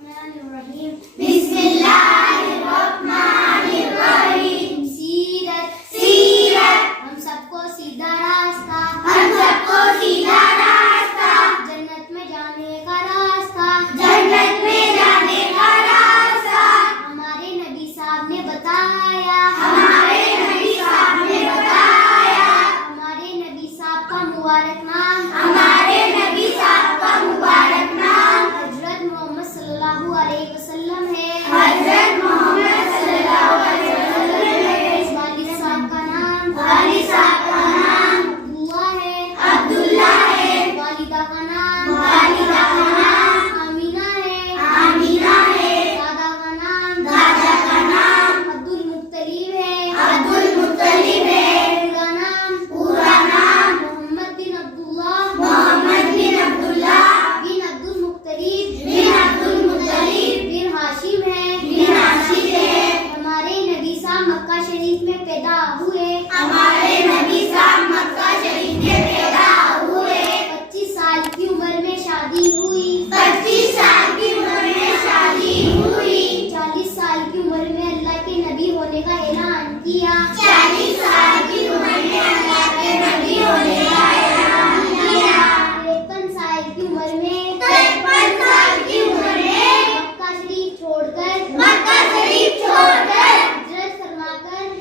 Bismillahirrahmanirrahim. Bismillahirrahmanirrahim. सीरत हम सबको सीधा रास्ता जन्नत में जाने का रास्ता हमारे नबी साहब ने बताया हमारे नबी साहब का मुबारक नाम हजरत मोहम्मद सल्लल्लाहु अलैहि वसल्लम है। इस वालिद साहब का नाम अब्दुल्लाह है। वालिदा का नाम आमीना है। दादा का नाम अब्दुल मुत्तलिब है। पूरा नाम मोहम्मद बिन अब्दुल्लाह बिन अब्दुल मुत्तलिब बिन हाशिम है। हमारे नबी साहब मक्का शरीफ में पैदा हुए। 25 साल की उम्र में शादी हुई। 40 साल की उम्र में अल्लाह के नबी होने का ऐलान किया। 53 साल की उम्र में मक्का शरीफ छोड़कर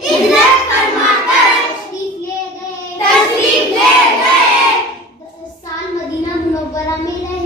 हिजरत फरमाकर तशरीफ ले गए। साल मदीना मुनव्वरा में रहे।